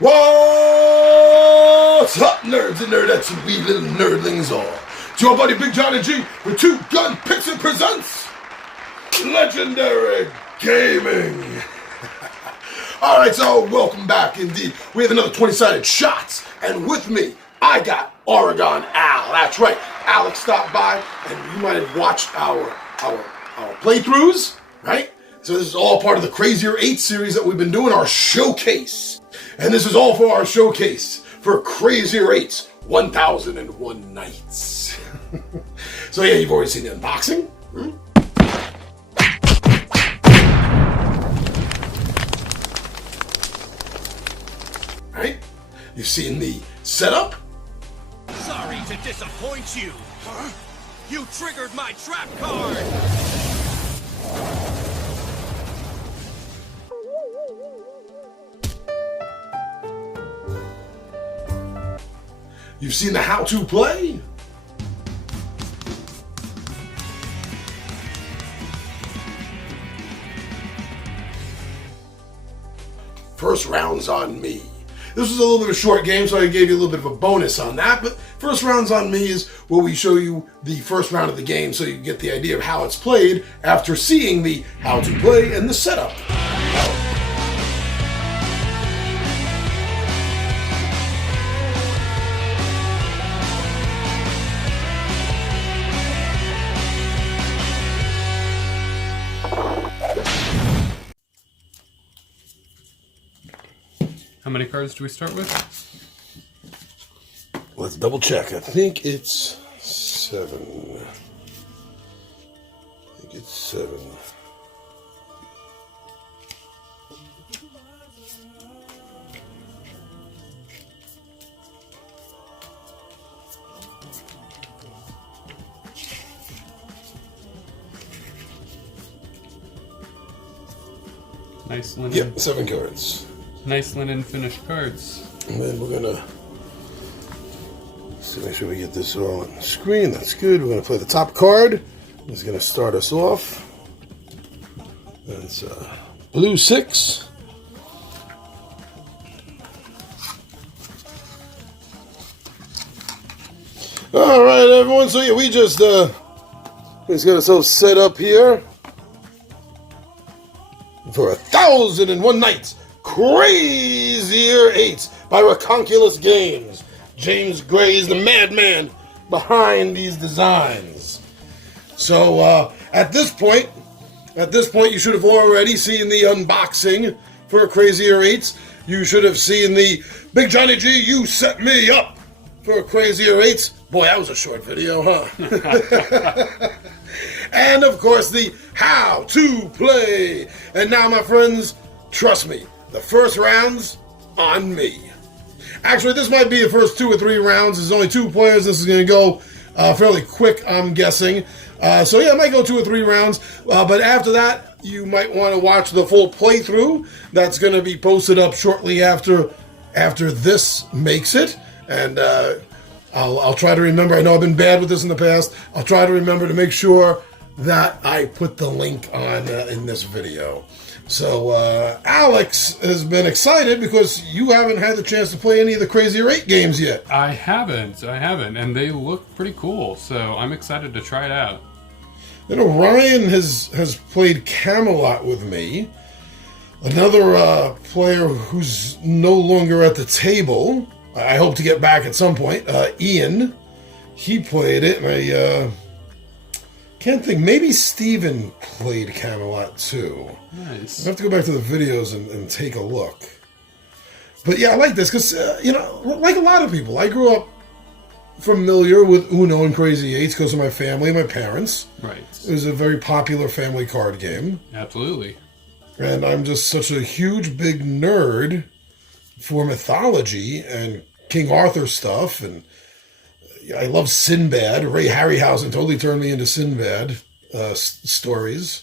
What's up, nerds and nerdettes and wee little nerdlings all? It's your buddy Big Johnny G with Two Gun Pixie presents Legendary Gaming. Alright, so welcome back indeed. We have another 20-sided shots, and with me, I got Oregon Al. That's right, Alex stopped by, and you might have watched our playthroughs, right? So this is all part of the Crazier 8 series that we've been doing, our showcase. And this is all for our showcase for Crazier 8's 1001 Nights. So yeah, you've already seen the unboxing. Right? You've seen the setup. Sorry to disappoint you. Huh? You triggered my trap card. You've seen the how to play. First round's on me. This was a little bit of a short game, so I gave you a little bit of a bonus on that. But first round's on me is where we show you the first round of the game so you get the idea of how it's played after seeing the how to play and the setup. How many cards do we start with? Let's double check. I think it's 7. Nice linen. Yep, 7 cards. Nice linen finished cards. And then we're gonna make sure we get this all on the screen. That's good. We're gonna play the top card. This is gonna start us off. That's blue 6. All right, everyone. So yeah, we just got ourselves set up here for 1001 Nights. Crazier 8 by Recoculous Games. James Gray is the madman behind these designs. So at this point, you should have already seen the unboxing for Crazier 8. You should have seen the Big Johnny G, you set me up for Crazier 8. Boy, that was a short video, huh? And of course, the how to play. And now, my friends, trust me, the first round's on me. Actually, this might be the first 2 or 3 rounds. There's only 2 players. This is going to go fairly quick, I'm guessing. So yeah, it might go 2 or 3 rounds. But after that, you might want to watch the full playthrough. That's going to be posted up shortly after this makes it. And I'll try to remember. I know I've been bad with this in the past. I'll try to remember to make sure that I put the link on in this video. So, Alex has been excited because you haven't had the chance to play any of the Crazier 8 games yet. I haven't, and they look pretty cool, so I'm excited to try it out. Then Orion has played Camelot with me. Another player who's no longer at the table, I hope to get back at some point, Ian, he played it, and I can't think, maybe Steven played Camelot too. Nice. I have to go back to the videos and take a look. But yeah, I like this because, like a lot of people, I grew up familiar with Uno and Crazy 8 because of my family, my parents. Right. It was a very popular family card game. Absolutely. And I'm just such a huge, big nerd for mythology and King Arthur stuff. And I love Sinbad. Ray Harryhausen totally turned me into Sinbad stories.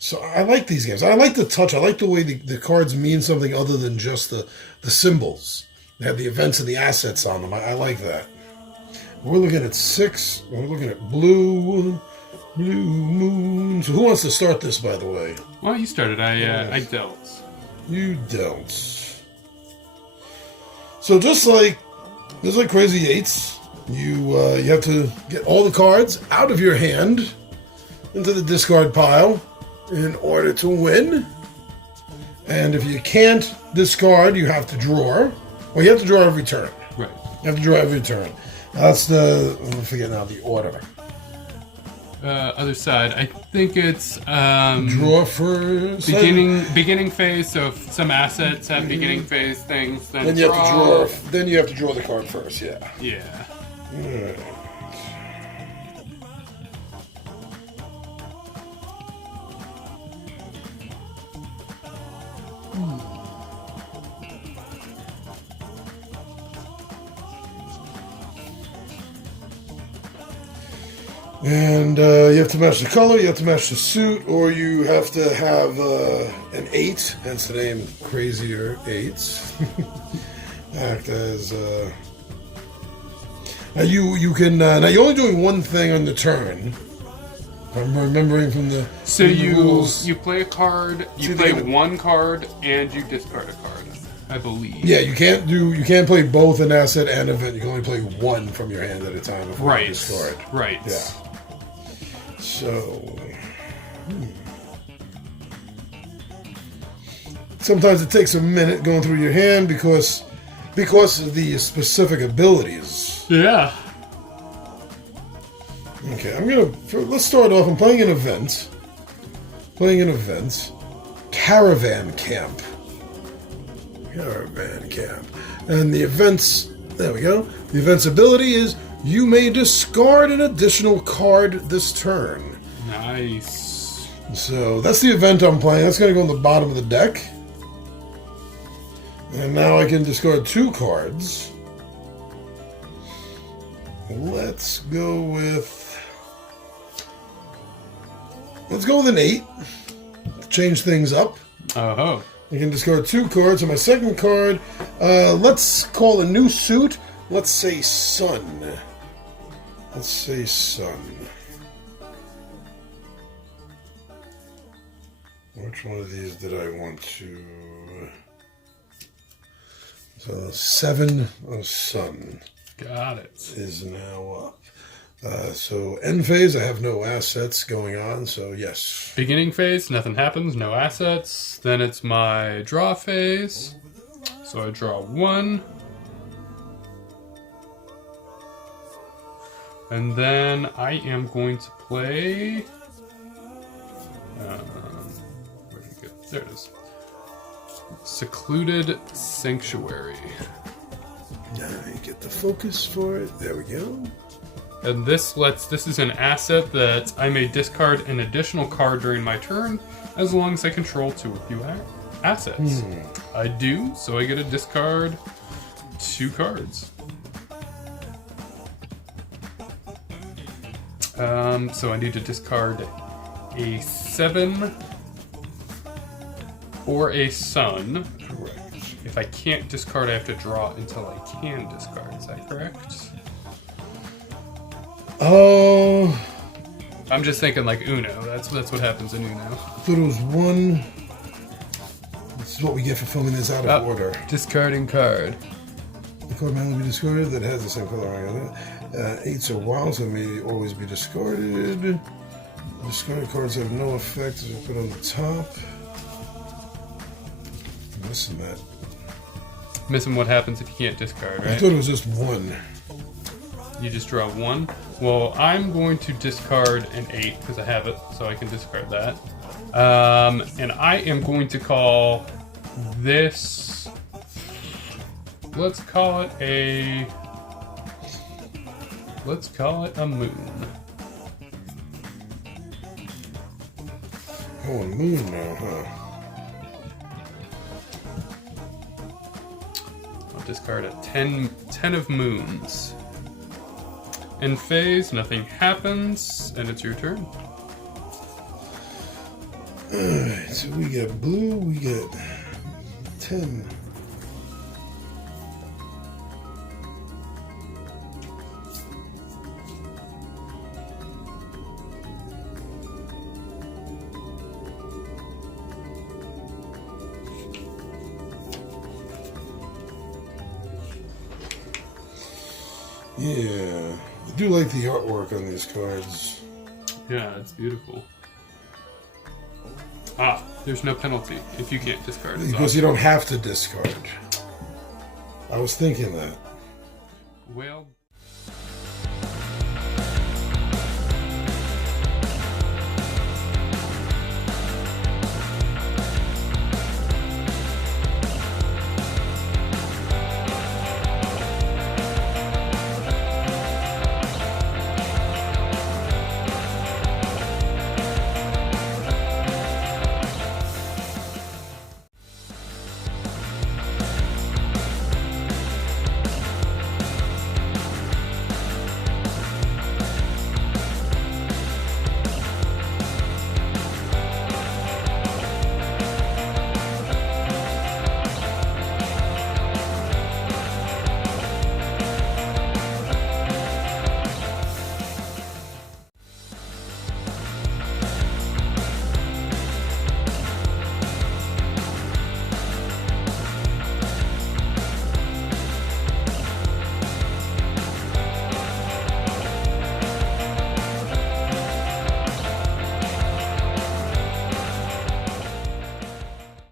So I like these games. I like the touch. I like the way the cards mean something other than just the symbols. They have the events and the assets on them. I like that. We're looking at 6. We're looking at blue moon. So who wants to start this, by the way? Well, you started. I dealt. You dealt. So just like Crazy Eights, you have to get all the cards out of your hand into the discard pile in order to win. And if you can't discard, you have to draw. Well, you have to draw every turn. Right. You have to draw every turn. That's I forget now the order. Other side, I think it's Draw first. beginning phase. So if some assets have beginning phase things, then you draw. have to draw. Then you have to draw the card first. Yeah. Yeah. Alright. And you have to match the color, you have to match the suit, or you have to have an 8, hence the name Crazier 8s. Act as now you can now you're only doing one thing on the turn. If I'm remembering from the rules. You play a card, you play one card, and you discard a card. I believe. Yeah, you can't play both an asset and event. You can only play one from your hand at a time before you discard. Right. Yeah. So, sometimes it takes a minute going through your hand because of the specific abilities. Yeah. Okay, let's start off. I'm playing an event. Caravan Camp. And the event's, there we go. The event's ability is you may discard an additional card this turn. Nice. So that's the event I'm playing. That's going to go on the bottom of the deck. And now I can discard 2 cards. Let's go with an 8. Change things up. Oh. I can discard 2 cards. On my second card, let's call a new suit. Let's say Sun. Which one of these did I want to? So 7 of Sun. Got it. Is now up. So end phase, I have no assets going on, so yes. Beginning phase, nothing happens, no assets. Then it's my draw phase. So I draw 1. And then I am going to play... where did it go? There it is. Secluded Sanctuary. Now you get the focus for it. There we go. And this is an asset that I may discard an additional card during my turn, as long as I control 2 or fewer assets. I do, so I get to discard 2 cards. So I need to discard a 7 or a Sun. Correct. If I can't discard, I have to draw until I can discard. Is that correct? Oh. I'm just thinking like Uno. That's what happens in Uno. I thought it was 1. This is what we get for filming this out of order. Discarding card. The card may only be discarded that has the same color on it. 8s are wild, so may always be discarded. Discarded cards have no effect as I put on the top. I'm missing that. Missing what happens if you can't discard, right? I thought it was just 1. You just draw 1. Well, I'm going to discard an 8 because I have it, so I can discard that. And I am going to call this. Let's call it a moon. Oh, a moon now, huh? I'll discard a 10 of moons. In phase, nothing happens, and it's your turn. Alright, so we got blue, we got 10. Yeah, I do like the artwork on these cards. Yeah, it's beautiful. Ah, there's no penalty if you can't discard. Because you don't have to discard. I was thinking that. Well.